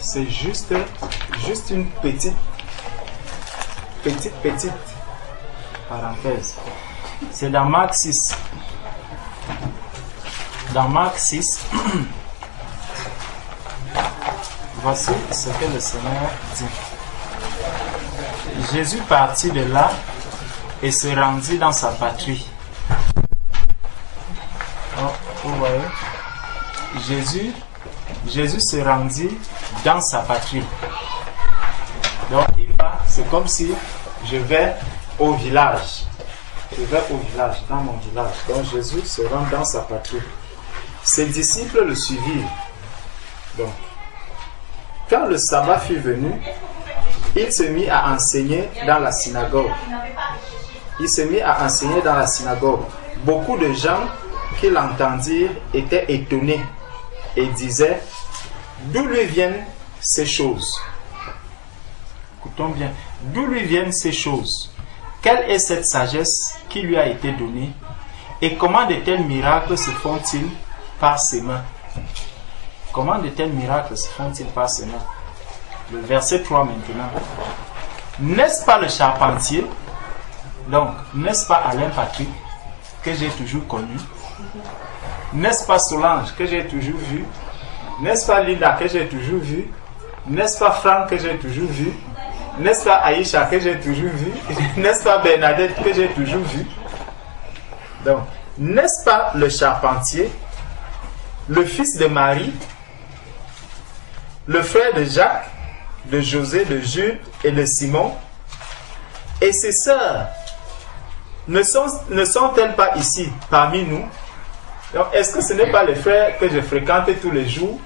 C'est juste une petite parenthèse. C'est dans Marc 6. Dans Marc 6, voici ce que le Seigneur dit. Jésus partit de là et se rendit dans sa patrie. Oh, vous voyez? Jésus se rendit dans sa patrie. Donc il va, c'est comme si je vais au village. Je vais au village, dans mon village. Donc Jésus se rend dans sa patrie. Ses disciples le suivirent. Donc, quand le sabbat fut venu, il se mit à enseigner dans la synagogue. Beaucoup de gens qui l'entendirent étaient étonnés et disaient: d'où lui viennent ces choses? Écoutons bien. D'où lui viennent ces choses? Quelle est cette sagesse qui lui a été donnée? Et comment de tels miracles se font-ils par ses mains? Comment de tels miracles se font-ils par ses mains? Le verset 3 maintenant. N'est-ce pas le charpentier? Donc, n'est-ce pas Alain Patrick que j'ai toujours connu? N'est-ce pas Solange que j'ai toujours vu? N'est-ce pas Linda que j'ai toujours vu? N'est-ce pas Franck que j'ai toujours vu? N'est-ce pas Aïcha que j'ai toujours vu? N'est-ce pas Bernadette que j'ai toujours vu? Donc, n'est-ce pas le charpentier, le fils de Marie, le frère de Jacques, de José, de Jude et de Simon? Et ses sœurs ne sont-elles pas ici parmi nous? Donc, est-ce que ce n'est pas les frères que je fréquente tous les jours,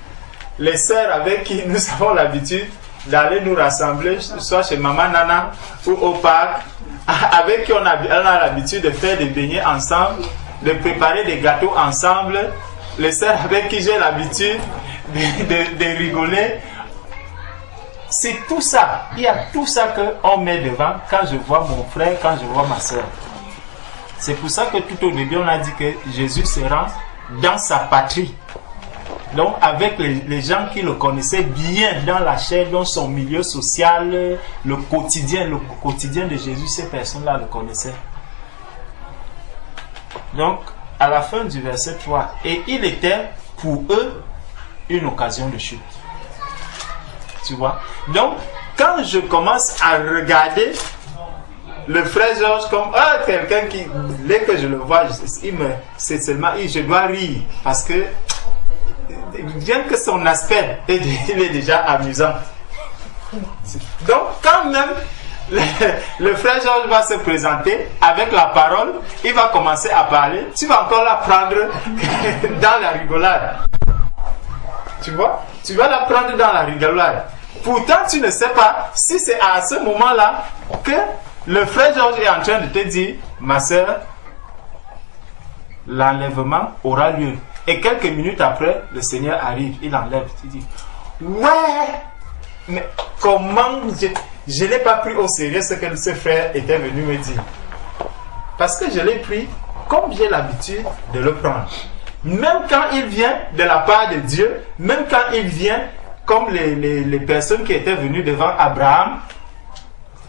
les sœurs avec qui nous avons l'habitude d'aller nous rassembler, soit chez Maman Nana ou au parc, avec qui on a l'habitude de faire des beignets ensemble, de préparer des gâteaux ensemble, les sœurs avec qui j'ai l'habitude de rigoler? C'est tout ça, il y a tout ça qu'on met devant quand je vois mon frère, quand je vois ma sœur. C'est pour ça que tout au début on a dit que Jésus se rend dans sa patrie. Donc avec les gens qui le connaissaient bien dans la chair, dans son milieu social, le quotidien de Jésus, ces personnes-là le connaissaient. Donc à la fin du verset 3, et il était pour eux une occasion de chute. Tu vois? Donc quand je commence à regarder le frère Georges comme quelqu'un qui, dès que je le vois, c'est seulement, je dois rire parce que bien que son aspect il est déjà amusant. Donc quand même le frère Georges va se présenter avec la parole, il va commencer à parler, tu vas encore la prendre dans la rigolade. Tu vois? Tu vas la prendre dans la rigolade. Pourtant tu ne sais pas si c'est à ce moment-là que le frère Georges est en train de te dire: ma soeur, l'enlèvement aura lieu. Et quelques minutes après, le Seigneur arrive, il enlève. Tu dis: ouais, mais comment je n'ai pas pris au sérieux ce que ce frère était venu me dire. Parce que je l'ai pris comme j'ai l'habitude de le prendre. Même quand il vient de la part de Dieu, même quand il vient comme les personnes qui étaient venues devant Abraham,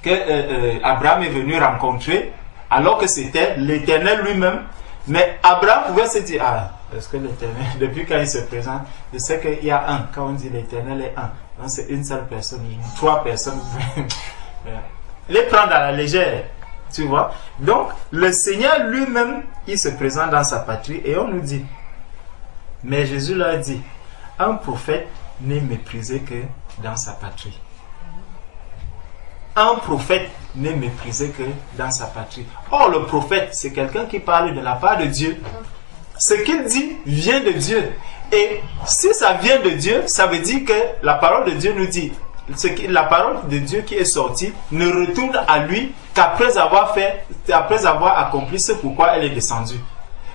que Abraham est venu rencontrer, alors que c'était l'Éternel lui-même. Mais Abraham pouvait se dire: ah, est-ce que l'Éternel, depuis quand il se présente, je sais qu'il y a un, quand on dit l'Éternel est un, donc c'est une seule personne, 3 personnes. Les prendre à la légère, tu vois. Donc le Seigneur lui-même, il se présente dans sa patrie et on nous dit, mais Jésus leur dit: un prophète n'est méprisé que dans sa patrie. Un prophète n'est méprisé que dans sa patrie. Or, le prophète, c'est quelqu'un qui parle de la part de Dieu. Ce qu'il dit vient de Dieu. Et si ça vient de Dieu, ça veut dire que la parole de Dieu nous dit, la parole de Dieu qui est sortie ne retourne à lui qu'après avoir accompli ce pourquoi elle est descendue.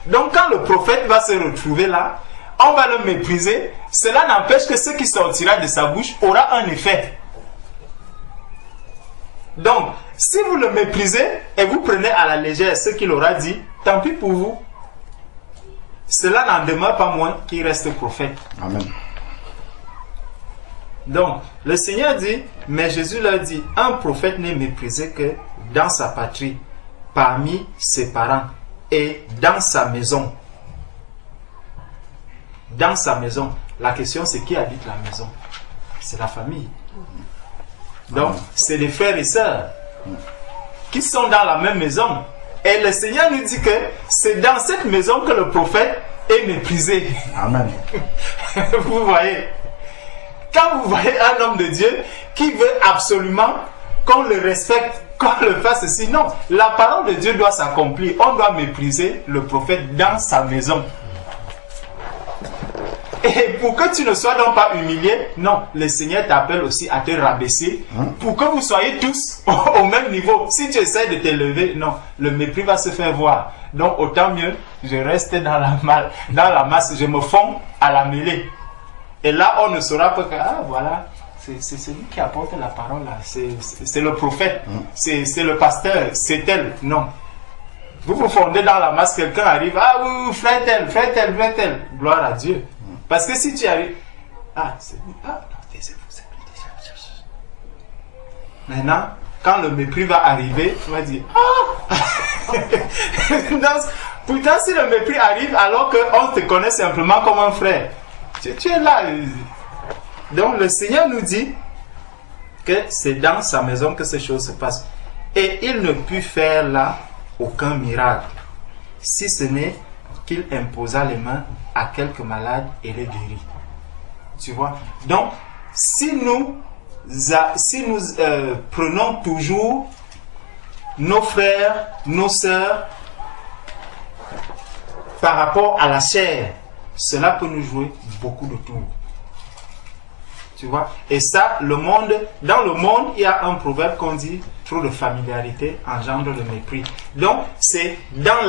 Donc, quand le prophète va se retrouver là, on va le mépriser. Cela n'empêche que ce qui sortira de sa bouche aura un effet. Donc, si vous le méprisez et vous prenez à la légère ce qu'il aura dit, tant pis pour vous. Cela n'en demeure pas moins qu'il reste prophète. Amen. Donc, le Seigneur dit, mais Jésus leur dit, un prophète n'est méprisé que dans sa patrie, parmi ses parents et dans sa maison. Dans sa maison. La question, c'est qui habite la maison? C'est la famille. Donc, c'est les frères et sœurs qui sont dans la même maison. Et le Seigneur nous dit que c'est dans cette maison que le prophète est méprisé. Amen. Vous voyez? Quand vous voyez un homme de Dieu qui veut absolument qu'on le respecte, qu'on le fasse ceci, non. La parole de Dieu doit s'accomplir. On doit mépriser le prophète dans sa maison. Et pour que tu ne sois donc pas humilié, non, le Seigneur t'appelle aussi à te rabaisser pour que vous soyez tous au même niveau. Si tu essaies de t'élever, non, le mépris va se faire voir. Donc autant mieux, je reste dans la masse, je me fonds à la mêlée. Et là, on ne saura pas que, ah voilà, c'est celui qui apporte la parole là, c'est le prophète, c'est le pasteur, c'est elle. Non. Vous vous fondez dans la masse, quelqu'un arrive, ah oui, frère tel, gloire à Dieu. Parce que si tu arrives, ah, c'est lui, ah, non, taisez-vous, c'est lui déjà. Maintenant, quand le mépris va arriver, tu vas dire, ah non, pourtant, si le mépris arrive alors qu'on te connaît simplement comme un frère, tu es là. Donc, le Seigneur nous dit que c'est dans sa maison que ces choses se passent. Et il ne put faire là aucun miracle, si ce n'est qu'il imposa les mains à quelques malades et les guérit. Tu vois? Donc, si nous prenons toujours nos frères, nos sœurs par rapport à la chair, cela peut nous jouer beaucoup de tours. Tu vois? Et ça, dans le monde, il y a un proverbe qu'on dit, trop de familiarité engendre le mépris. Donc, c'est dans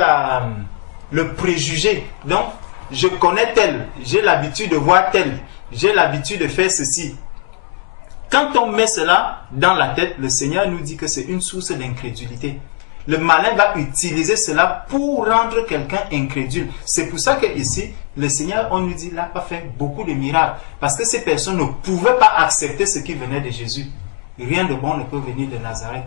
le préjugé. Donc, je connais tel, j'ai l'habitude de voir tel, j'ai l'habitude de faire ceci. Quand on met cela dans la tête, le Seigneur nous dit que c'est une source d'incrédulité. Le malin va utiliser cela pour rendre quelqu'un incrédule. C'est pour ça que ici, le Seigneur, on nous dit, n'a pas fait beaucoup de miracles. Parce que ces personnes ne pouvaient pas accepter ce qui venait de Jésus. Rien de bon ne peut venir de Nazareth.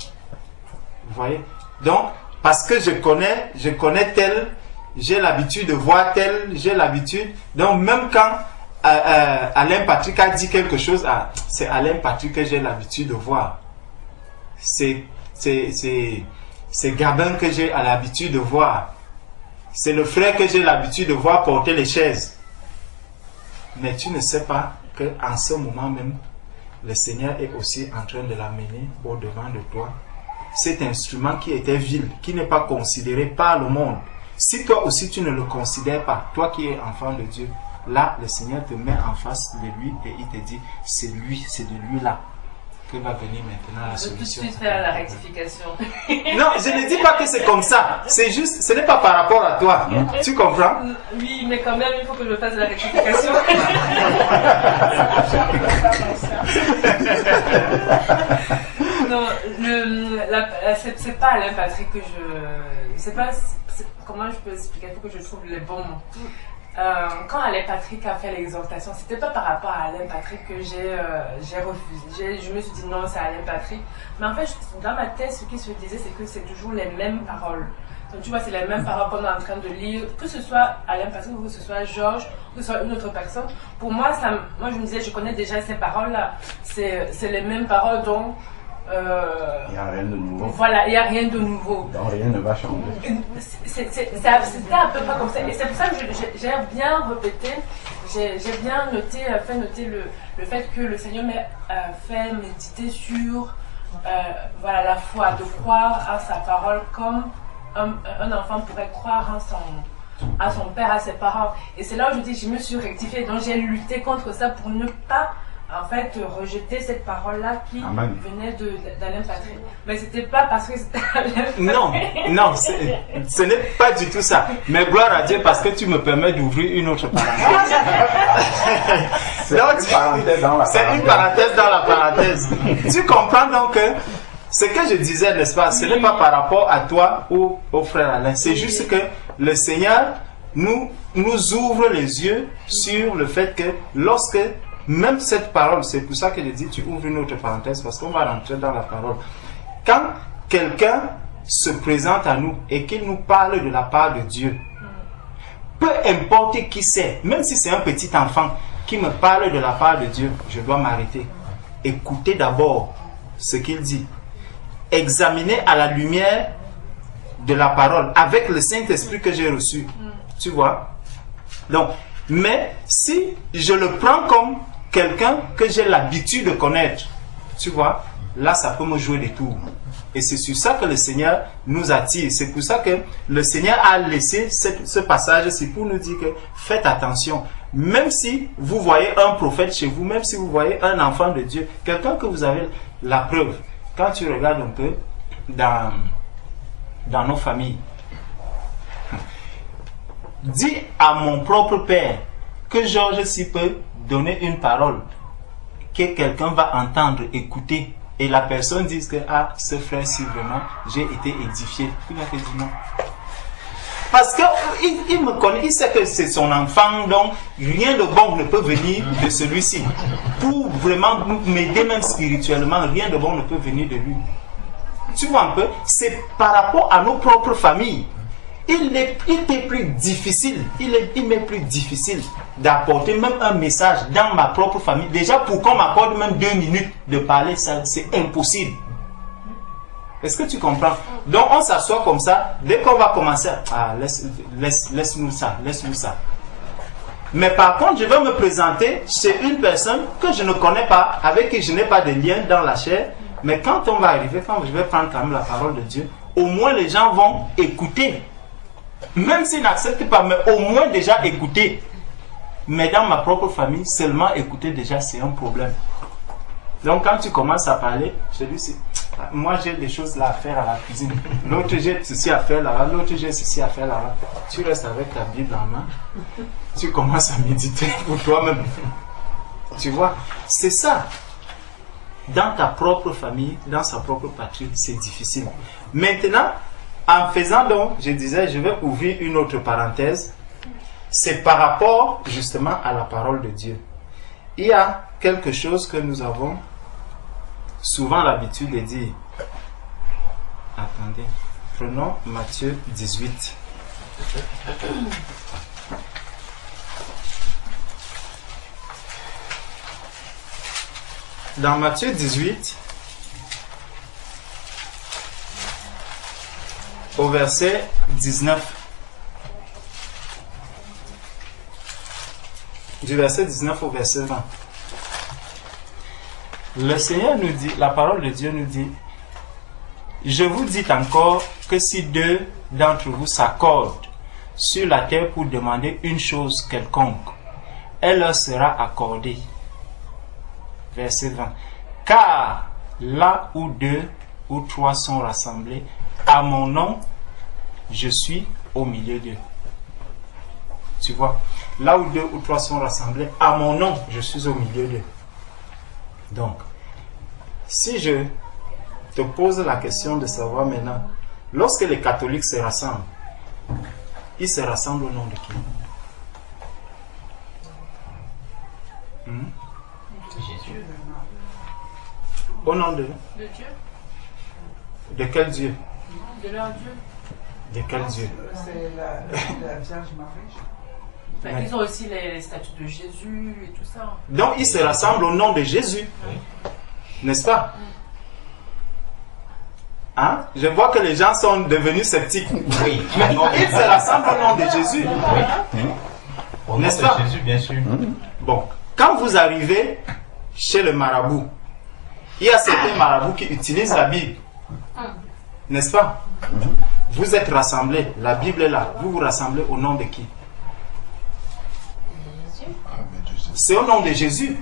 Vous voyez? Donc, parce que je connais tel, j'ai l'habitude de voir tel, j'ai l'habitude. Donc, même quand Alain Patrick a dit quelque chose, c'est Alain Patrick que j'ai l'habitude de voir. C'est Gabin que j'ai l'habitude de voir. C'est le frère que j'ai l'habitude de voir porter les chaises. Mais tu ne sais pas qu'en ce moment même, le Seigneur est aussi en train de l'amener au-devant de toi. Cet instrument qui était vil, qui n'est pas considéré par le monde. Si toi aussi tu ne le considères pas, toi qui es enfant de Dieu, là le Seigneur te met en face de lui et il te dit, c'est lui, c'est de lui là que va venir maintenant la solution. Je peux tout de suite faire la rectification. Non, je ne dis pas que c'est comme ça. C'est juste, ce n'est pas par rapport à toi. Tu comprends? Oui, mais quand même, il faut que je fasse la rectification. Non, c'est pas Alain Patrick que je... C'est pas... Comment je peux expliquer? Il faut que je trouve les bons mots. Quand Alain Patrick a fait l'exhortation, c'était pas par rapport à Alain Patrick que j'ai refusé. Je me suis dit non, c'est Alain Patrick. Mais en fait, dans ma tête, ce qui se disait, c'est que c'est toujours les mêmes paroles. Donc tu vois, c'est les mêmes paroles qu'on est en train de lire, que ce soit Alain Patrick, ou que ce soit Georges, ou que ce soit une autre personne. Pour moi, moi je me disais, je connais déjà ces paroles-là. C'est les mêmes paroles, donc... il n'y a rien de nouveau. Voilà, il n'y a rien de nouveau. Donc rien ne va changer. C'était un peu pas comme ça. Et c'est pour ça que j'ai bien répété, j'ai bien fait noter le fait que le Seigneur m'a fait méditer sur voilà, la foi, de croire à sa parole comme un enfant pourrait croire à son père, à ses parents. Et c'est là où je me suis rectifiée. Donc j'ai lutté contre ça pour ne pas en fait rejeter cette parole-là qui venait d'Alain Patrick. Mais c'était pas parce que c'était Non, ce n'est pas du tout ça. Mais gloire à Dieu parce que tu me permets d'ouvrir une autre parenthèse. C'est une parenthèse dans la parenthèse. Tu comprends donc que Ce que je disais, n'est-ce pas, ce n'est pas par rapport à toi ou au frère Alain. C'est juste que le Seigneur nous ouvre les yeux sur le fait que lorsque, même cette parole, c'est pour ça que je dis, tu ouvres une autre parenthèse, parce qu'on va rentrer dans la parole. Quand quelqu'un se présente à nous et qu'il nous parle de la part de Dieu, peu importe qui c'est, même si c'est un petit enfant qui me parle de la part de Dieu, je dois m'arrêter. Écoutez d'abord ce qu'il dit. Examiner à la lumière de la parole, avec le Saint-Esprit que j'ai reçu. Tu vois? Donc, mais si je le prends comme quelqu'un que j'ai l'habitude de connaître, tu vois, là, ça peut me jouer des tours. Et c'est sur ça que le Seigneur nous attire. C'est pour ça que le Seigneur a laissé ce passage, c'est pour nous dire que faites attention. Même si vous voyez un prophète chez vous, même si vous voyez un enfant de Dieu, quelqu'un que vous avez la preuve, quand tu regardes un peu dans nos familles, dis à mon propre père que Georges s'y peut donner une parole que quelqu'un va entendre, écouter, et la personne dit que ah, ce frère-ci vraiment, j'ai été édifié. Il va te dire non. Parce qu'il me connaît, il sait que c'est son enfant, donc rien de bon ne peut venir de celui-ci. Pour vraiment m'aider même spirituellement, rien de bon ne peut venir de lui. Tu vois un peu, c'est par rapport à nos propres familles. Il est plus difficile, il m'est plus difficile d'apporter même un message dans ma propre famille. Déjà, pour qu'on m'accorde même 2 minutes de parler, ça, c'est impossible. Est-ce que tu comprends? Donc, on s'assoit comme ça, dès qu'on va commencer, ah, laisse-nous ça, laisse-nous ça. Mais par contre, je vais me présenter chez une personne que je ne connais pas, avec qui je n'ai pas de lien dans la chair. Mais quand on va arriver, quand je vais prendre quand même la parole de Dieu, au moins les gens vont écouter. Même s'ils n'acceptent pas, mais au moins déjà écouter. Mais dans ma propre famille, seulement écouter déjà, c'est un problème. Donc quand tu commences à parler, je dis, moi j'ai des choses là à faire à la cuisine. L'autre j'ai ceci à faire là-bas, l'autre j'ai ceci à faire là-bas. Tu restes avec la Bible en main, tu commences à méditer pour toi-même. Tu vois, c'est ça. Dans ta propre famille, dans sa propre patrie, c'est difficile. Maintenant, en faisant donc, je disais, je vais ouvrir une autre parenthèse. C'est par rapport justement à la parole de Dieu. Il y a quelque chose que nous avons souvent l'habitude de dire. Attendez, prenons Matthieu 18. Dans Matthieu 18, au verset 19. Du verset 19 au verset 20. Le Seigneur nous dit, la parole de Dieu nous dit, je vous dis encore que si 2 d'entre vous s'accordent sur la terre pour demander une chose quelconque, elle leur sera accordée. Verset 20. Car là où 2 ou 3 sont rassemblés, à mon nom, je suis au milieu d'eux. Tu vois, là où 2 ou 3 sont rassemblés, à mon nom, je suis au milieu d'eux. Donc, si je te pose la question de savoir maintenant, lorsque les catholiques se rassemblent, ils se rassemblent au nom de qui? Jésus. Au nom de Dieu. De quel Dieu? De leur Dieu. De quel Dieu? C'est la Vierge Marie. Enfin, ils ont aussi les statues de Jésus et tout ça. Donc, ils se rassemblent au nom de Jésus. Oui. N'est-ce pas? Hein? Je vois que les gens sont devenus sceptiques. Oui. Mais ils se rassemblent au nom de Jésus. Oui. Au nom N'est-ce de pas? Jésus, bien sûr. Bon, quand vous arrivez chez le marabout, il y a certains marabouts qui utilisent la Bible. N'est-ce pas? Vous êtes rassemblés, la Bible est là. Vous vous rassemblez au nom de qui? C'est au nom de Jésus.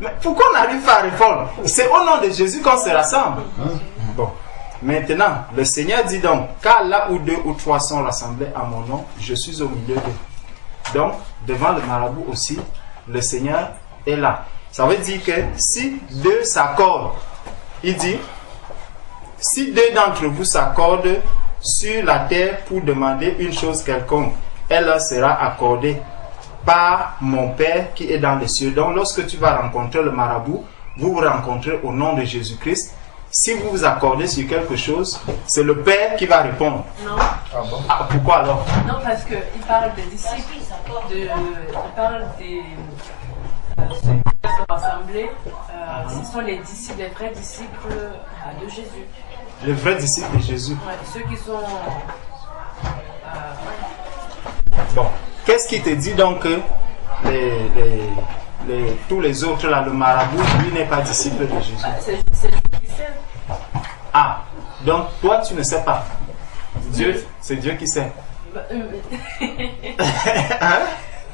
Mais pourquoi on n'arrive pas à répondre? C'est au nom de Jésus qu'on se rassemble. Bon, maintenant, le Seigneur dit donc, car là où 2 ou 3 sont rassemblés à mon nom, je suis au milieu d'eux. Donc, devant le marabout aussi, le Seigneur est là. Ça veut dire que si 2 s'accordent il dit, si deux d'entre vous s'accordent sur la terre pour demander une chose quelconque, elle leur sera accordée par mon Père qui est dans les cieux. Donc lorsque tu vas rencontrer le marabout, vous vous rencontrez au nom de Jésus-Christ. Si vous vous accordez sur quelque chose, c'est le Père qui va répondre. Non. Ah, pourquoi alors? Non, parce qu'il parle des disciples, il parle des ceux qui sont rassemblés, ce sont les disciples, les vrais disciples de Jésus. Les vrais disciples de Jésus. Ouais, ceux qui sont... Bon, qu'est-ce qui te dit donc que tous les autres, là, le marabout, lui n'est pas disciple de Jésus? C'est Dieu qui sait. Ah, donc toi tu ne sais pas. Dieu, c'est Dieu qui sait. Hein?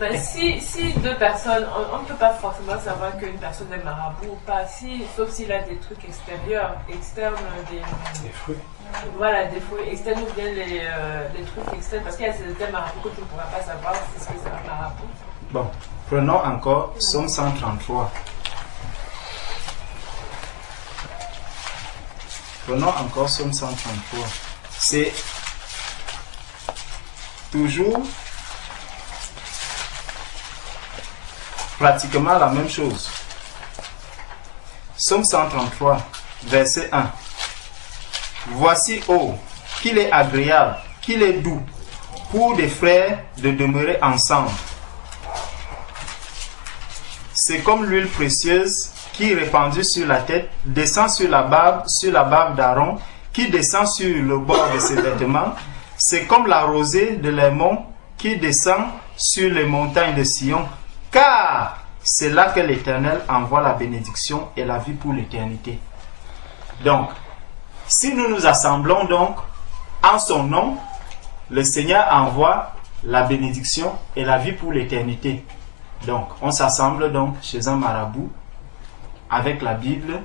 Ben, si deux personnes, on ne peut pas forcément savoir qu'une personne est marabout ou pas, sauf s'il a des trucs extérieurs, externes, Des fruits. voilà, des fruits externes ou bien des trucs externes, parce qu'il y a certains marabouts que tu ne pourras pas savoir si c'est un marabout. Bon, prenons encore Psaume 133. Prenons encore Psaume 133. C'est toujours pratiquement la même chose. Psaume 133, verset 1. Voici, oh, qu'il est agréable, qu'il est doux pour des frères de demeurer ensemble. C'est comme l'huile précieuse qui, répandue sur la tête, descend sur la barbe d'Aaron, qui descend sur le bord de ses vêtements. C'est comme la rosée de l'Hermon qui descend sur les montagnes de Sion. Car c'est là que l'Éternel envoie la bénédiction et la vie pour l'éternité. Donc, si nous nous assemblons donc en son nom, le Seigneur envoie la bénédiction et la vie pour l'éternité. Donc, on s'assemble donc chez un marabout avec la Bible.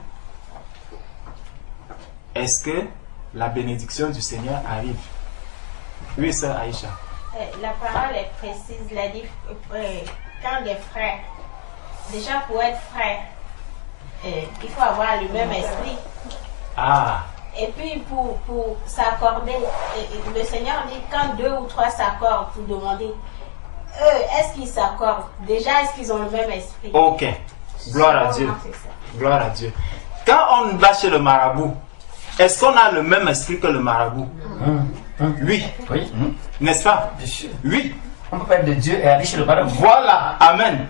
Est-ce que la bénédiction du Seigneur arrive? Oui, sœur Aïcha. La parole est précise. Quand des frères, déjà pour être frère, il faut avoir le même esprit. Ah. Et puis pour s'accorder, le Seigneur dit quand deux ou trois s'accordent pour demander, est-ce qu'ils s'accordent? Déjà, est-ce qu'ils ont le même esprit? Ok. Gloire à Dieu. Gloire à Dieu. Quand on va chez le marabout, est-ce qu'on a le même esprit que le marabout? Oui. Oui. N'est-ce pas? Bien sûr. Oui. On peut pas être de Dieu et aller chez le marabout. Voilà. Amen.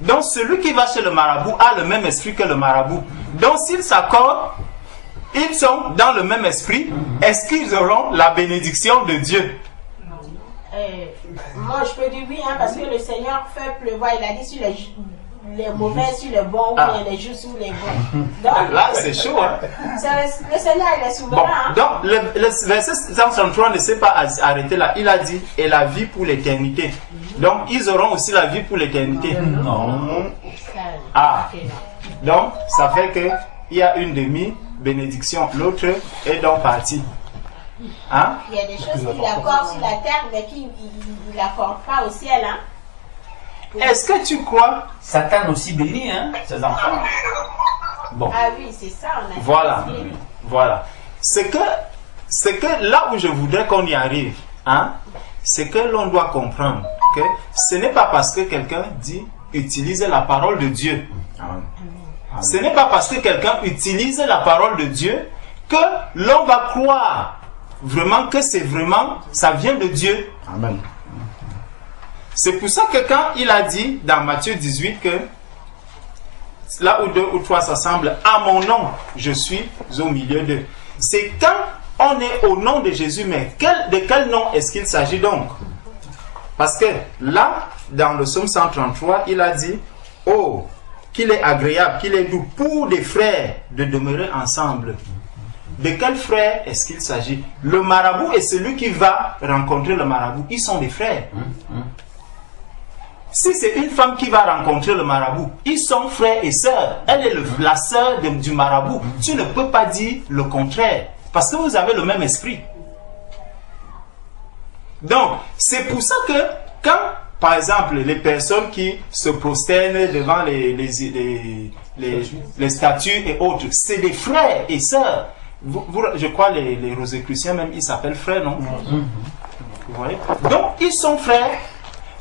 Donc celui qui va chez le marabout a le même esprit que le marabout. Donc s'ils s'accordent, ils sont dans le même esprit. Est-ce qu'ils auront la bénédiction de Dieu? Moi, je peux dire oui, hein, parce que le Seigneur fait pleuvoir. Il a dit sur les mauvais, sur les bons, ou bien les justes sur les bons. Donc, là, c'est chaud. Hein? Le Seigneur, il est souverain. Bon, Hein? donc, le verset 133 ne s'est pas arrêté là. Il a dit, et la vie pour l'éternité. Donc, ils auront aussi la vie pour l'éternité. Non. Ah. Donc, ça fait qu'il y a une demi-bénédiction. L'autre est donc parti. Hein? Il y a des choses qu'il accorde sur la terre, mais qu'il n'accorde pas au ciel. Hein? Est-ce que tu crois? Satan aussi bénit, hein, ses enfants. Bon. Ah oui, c'est ça. On a Voilà. Voilà. C'est que là où je voudrais qu'on y arrive, hein, c'est que l'on doit comprendre que ce n'est pas parce que quelqu'un dit utiliser la parole de Dieu. Ce n'est pas parce que quelqu'un utilise la parole de Dieu que l'on va croire vraiment que c'est vraiment, ça vient de Dieu. Amen. C'est pour ça que quand il a dit dans Matthieu 18 que là où deux ou trois s'assemblent, à mon nom, je suis au milieu d'eux. C'est quand on est au nom de Jésus, mais de quel nom est-ce qu'il s'agit donc? Parce que là, dans le psaume 133, il a dit, oh, qu'il est agréable, qu'il est doux pour des frères de demeurer ensemble. De quel frère est-ce qu'il s'agit? Le marabout et celui qui va rencontrer le marabout, ils sont des frères. Si c'est une femme qui va rencontrer le marabout, ils sont frères et sœurs. Elle est la sœur du marabout. Tu ne peux pas dire le contraire. Parce que vous avez le même esprit. Donc, c'est pour ça que quand, par exemple, les personnes qui se prosternent devant les statues et autres. C'est des frères et sœurs. Je crois les Rosicruciens même, ils s'appellent frères, non? Vous voyez? Donc, ils sont frères,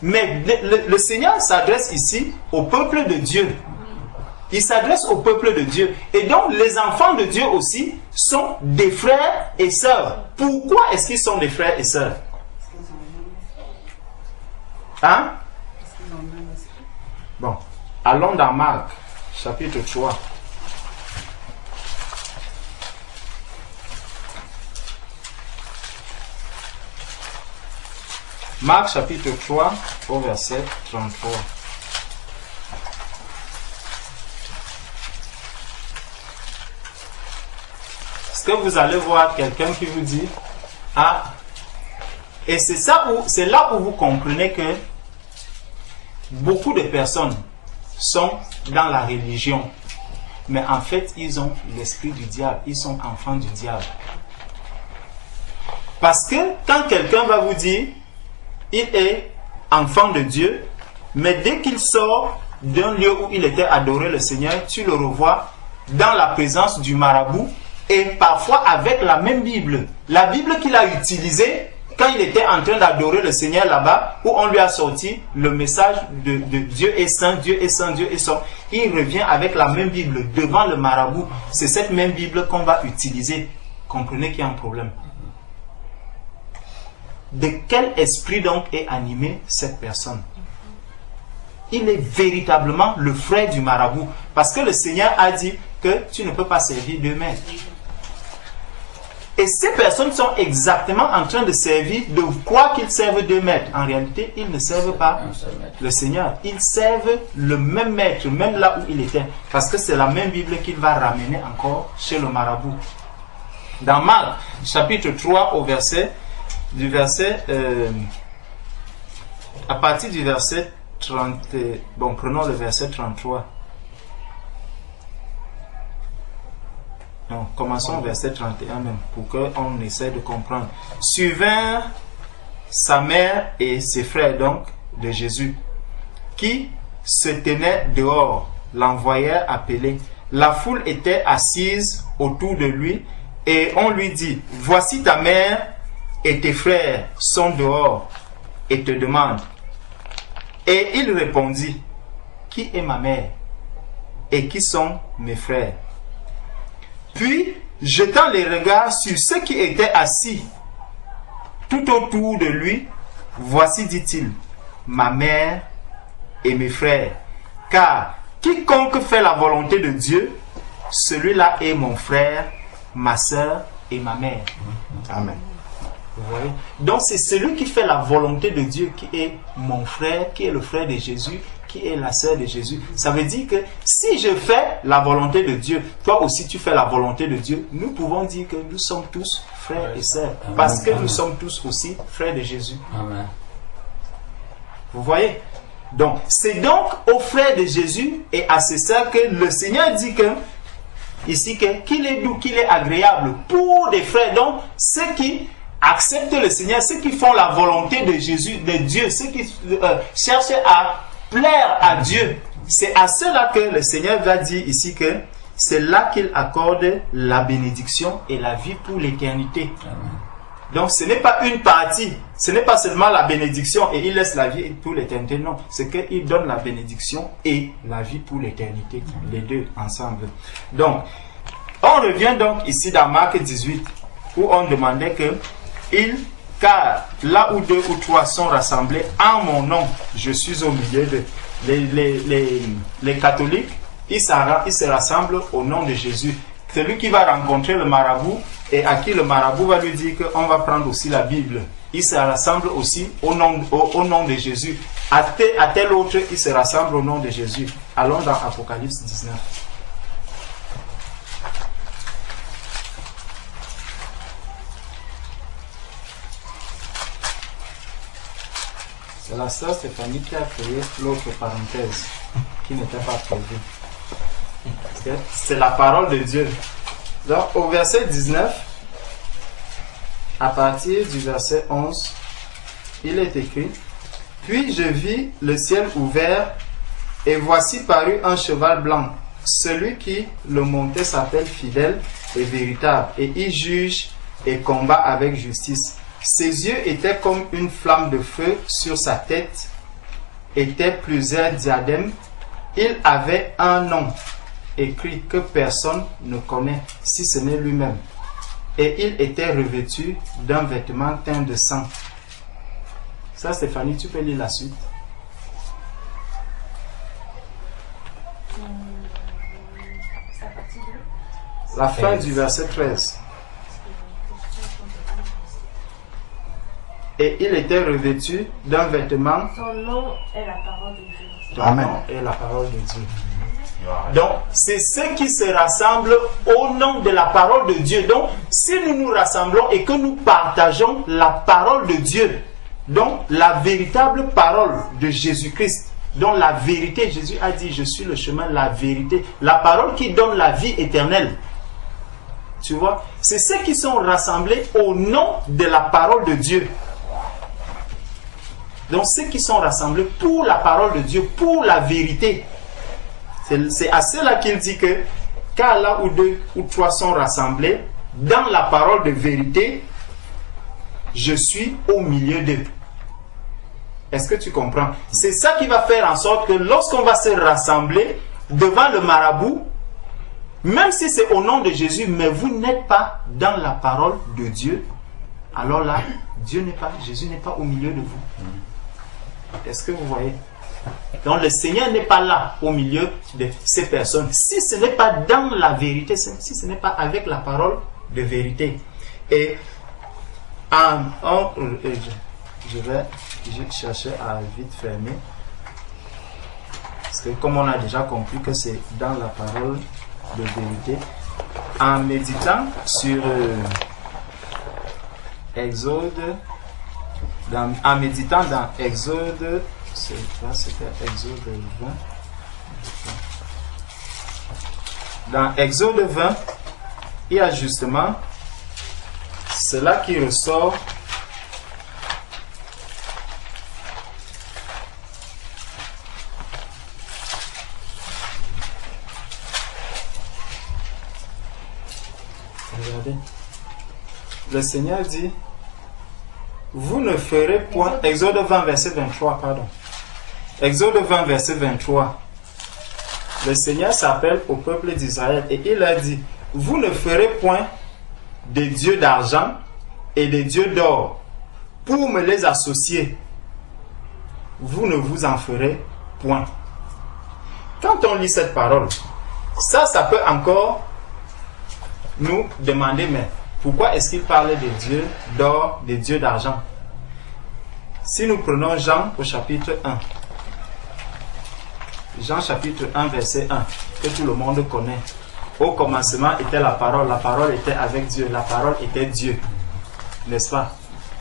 mais le Seigneur s'adresse ici au peuple de Dieu. Il s'adresse au peuple de Dieu. Et donc, les enfants de Dieu aussi sont des frères et sœurs. Pourquoi est-ce qu'ils sont des frères et sœurs? Hein? Bon, allons dans Marc, chapitre 3. Marc, chapitre 3, au verset 33. Est-ce que vous allez voir quelqu'un qui vous dit, ah, et c'est là où vous comprenez que beaucoup de personnes sont dans la religion, mais en fait, ils ont l'esprit du diable, ils sont enfants du diable. Parce que quand quelqu'un va vous dire, il est enfant de Dieu, mais dès qu'il sort d'un lieu où il était adoré le Seigneur, tu le revois dans la présence du marabout et parfois avec la même Bible. La Bible qu'il a utilisée quand il était en train d'adorer le Seigneur là-bas, où on lui a sorti le message de Dieu est saint, Dieu est saint, Dieu est saint. Il revient avec la même Bible devant le marabout. C'est cette même Bible qu'on va utiliser. Comprenez qu'il y a un problème. De quel esprit donc est animée cette personne? Il est véritablement le frère du marabout. Parce que le Seigneur a dit que tu ne peux pas servir deux maîtres. Et ces personnes sont exactement en train de servir, de croire qu'ils servent deux maîtres. En réalité, ils ne servent pas le Seigneur. Ils servent le même maître, même là où il était. Parce que c'est la même Bible qu'il va ramener encore chez le marabout. Dans Marc, chapitre 3, à partir du verset 30, bon, prenons le verset 33. Non, commençons au verset 31 même, pour qu'on essaie de comprendre. Suivant sa mère et ses frères donc de Jésus, qui se tenaient dehors, l'envoyèrent appeler. La foule était assise autour de lui, et on lui dit, voici ta mère et tes frères sont dehors et te demandent. Et il répondit, qui est ma mère et qui sont mes frères? Puis, jetant les regards sur ceux qui étaient assis tout autour de lui, voici, dit-il, ma mère et mes frères. Car quiconque fait la volonté de Dieu, celui-là est mon frère, ma soeur et ma mère. Amen. Vous voyez? Donc c'est celui qui fait la volonté de Dieu qui est mon frère, qui est le frère de Jésus, qui est la sœur de Jésus. Ça veut dire que si je fais la volonté de Dieu, toi aussi tu fais la volonté de Dieu, nous pouvons dire que nous sommes tous frères et sœurs. Parce que nous sommes tous aussi frères de Jésus. Amen. Vous voyez? Donc c'est donc aux frères de Jésus et à ses sœurs que le Seigneur dit que ici qu'il est doux, qu'il est agréable pour des frères. Donc ceux qui acceptent le Seigneur, ceux qui font la volonté de Jésus, de Dieu, ceux qui cherchent à plaire à Dieu, c'est à ceux-là que le Seigneur va dire ici que c'est là qu'il accorde la bénédiction et la vie pour l'éternité. Donc ce n'est pas une partie, ce n'est pas seulement la bénédiction et il laisse la vie pour l'éternité, non, c'est qu'il donne la bénédiction et la vie pour l'éternité, les deux ensemble. Donc, on revient donc ici dans Marc 18, où on demandait que car là où deux ou trois sont rassemblés en mon nom, je suis au milieu d'eux. Les catholiques, ils se rassemblent au nom de Jésus. Celui qui va rencontrer le marabout et à qui le marabout va lui dire qu'on va prendre aussi la Bible, ils se rassemblent aussi au nom de Jésus. À tel autre, ils se rassemblent au nom de Jésus. Allons dans Apocalypse 19. C'est la sœur Stéphanie qui a créé l'autre parenthèse qui n'était pas prévue. C'est la parole de Dieu. Donc au verset 19, à partir du verset 11, il est écrit: Puis je vis le ciel ouvert, et voici parut un cheval blanc. celui qui le montait s'appelle fidèle et véritable, et il juge et combat avec justice. Ses yeux étaient comme une flamme de feu, sur sa tête étaient plusieurs diadèmes. Il avait un nom écrit que personne ne connaît, si ce n'est lui-même. Et il était revêtu d'un vêtement teint de sang. Ça, Stéphanie, tu peux lire la suite. La fin du verset 13. Et il était revêtu d'un vêtement. Son nom est la parole de Dieu. Ton Amen. nom est la parole de Dieu. Donc, c'est ceux qui se rassemblent au nom de la parole de Dieu. Donc, si nous nous rassemblons et que nous partageons la parole de Dieu, donc la véritable parole de Jésus-Christ, donc la vérité, Jésus a dit, je suis le chemin, la vérité, la parole qui donne la vie éternelle. Tu vois, c'est ceux qui sont rassemblés au nom de la parole de Dieu. Donc, ceux qui sont rassemblés pour la parole de Dieu, pour la vérité. C'est à cela qu'il dit que, car là où deux ou trois sont rassemblés, dans la parole de vérité, je suis au milieu d'eux. Est-ce que tu comprends? C'est ça qui va faire en sorte que lorsqu'on va se rassembler devant le marabout, même si c'est au nom de Jésus, mais vous n'êtes pas dans la parole de Dieu, alors là, Jésus n'est pas au milieu de vous. Est-ce que vous voyez? Donc le Seigneur n'est pas là au milieu de ces personnes. Si ce n'est pas dans la vérité, si ce n'est pas avec la parole de vérité. Et je vais chercher à vite fermer. Parce que comme on a déjà compris que c'est dans la parole de vérité, en méditant sur Exode, en méditant dans Exode, c'était Exode 20. Dans Exode 20, il y a justement cela qui ressort. Regardez. Le Seigneur dit, vous ne ferez point, Exode 20 verset 23, pardon. Exode 20 verset 23. Le Seigneur s'appelle au peuple d'Israël et il a dit, vous ne ferez point des dieux d'argent et des dieux d'or pour me les associer. Vous ne vous en ferez point. Quand on lit cette parole, ça peut encore nous demander, mais pourquoi est-ce qu'il parlait des dieux d'or, des dieux d'argent? Si nous prenons Jean au chapitre 1, Jean chapitre 1 verset 1, que tout le monde connaît. Au commencement était la parole était avec Dieu, la parole était Dieu. N'est-ce pas?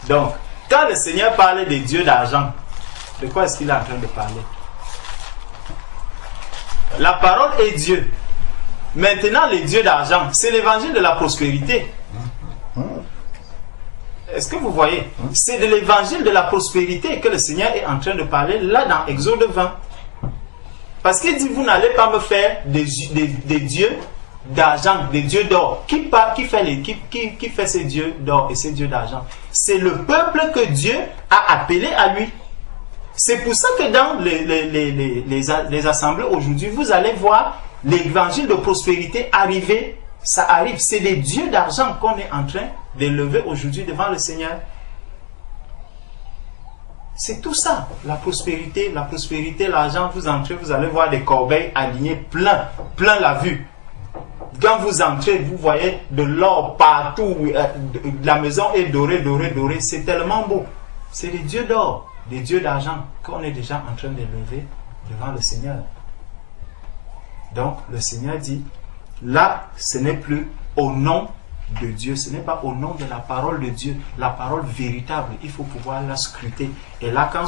Donc, quand le Seigneur parlait des dieux d'argent, de quoi est-ce qu'il est en train de parler? La parole est Dieu. Maintenant, les dieux d'argent, c'est l'évangile de la prospérité. Est-ce que vous voyez? C'est de l'évangile de la prospérité que le Seigneur est en train de parler là dans Exode 20. Parce qu'il dit, vous n'allez pas me faire des dieux d'argent, des dieux d'or. Qui fait ces dieux d'or et ces dieux d'argent? C'est le peuple que Dieu a appelé à lui. C'est pour ça que dans les assemblées aujourd'hui, vous allez voir l'évangile de prospérité arriver. Ça arrive. C'est des dieux d'argent qu'on est en train d'élever aujourd'hui devant le Seigneur. C'est tout ça, la prospérité, l'argent. Vous entrez, vous allez voir des corbeilles alignées, plein la vue. Quand vous entrez, vous voyez de l'or partout, la maison est dorée. C'est tellement beau. C'est des dieux d'or, des dieux d'argent qu'on est déjà en train d'élever devant le Seigneur. Donc, le Seigneur dit, là, ce n'est plus au nom de Dieu, ce n'est pas au nom de la parole de Dieu, la parole véritable. Il faut pouvoir la scruter. Et là, quand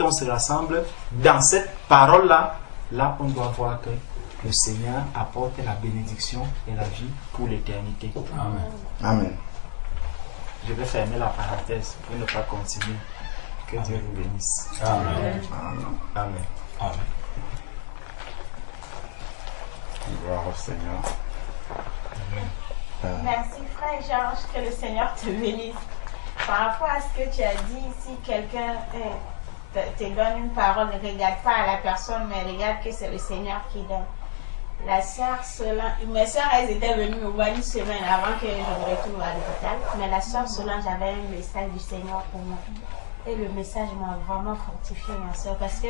on se rassemble dans cette parole-là, là, on doit voir que le Seigneur apporte la bénédiction et la vie pour l'éternité. Amen. Amen. Je vais fermer la parenthèse pour ne pas continuer. Que Dieu vous bénisse. Amen. Amen. Amen. Gloire au Seigneur. Merci frère Georges, que le Seigneur te bénisse. Par rapport à ce que tu as dit, si quelqu'un te donne une parole, ne regarde pas à la personne, mais regarde que c'est le Seigneur qui donne. La sœur Solange, mes sœurs, elles étaient venues me voir une semaine avant que je me retrouve à l'hôpital, mais la sœur Solange avait un message du Seigneur pour moi. Et le message m'a vraiment fortifié, ma sœur, parce que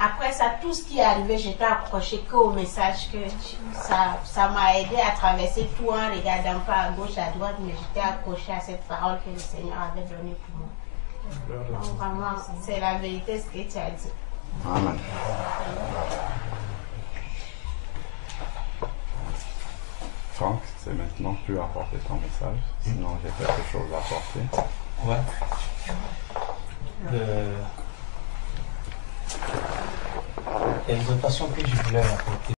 après ça, tout ce qui est arrivé, j'étais accrochée qu'au message, que ça m'a aidé à traverser tout en regardant pas à gauche, à droite, mais j'étais accrochée à cette parole que le Seigneur avait donnée pour moi. Donc vraiment, c'est la vérité ce que tu as dit. Amen. Franck, c'est maintenant plus apporter ton message, sinon j'ai quelque chose à apporter. Ouais. L'exhortation que je voulais apporter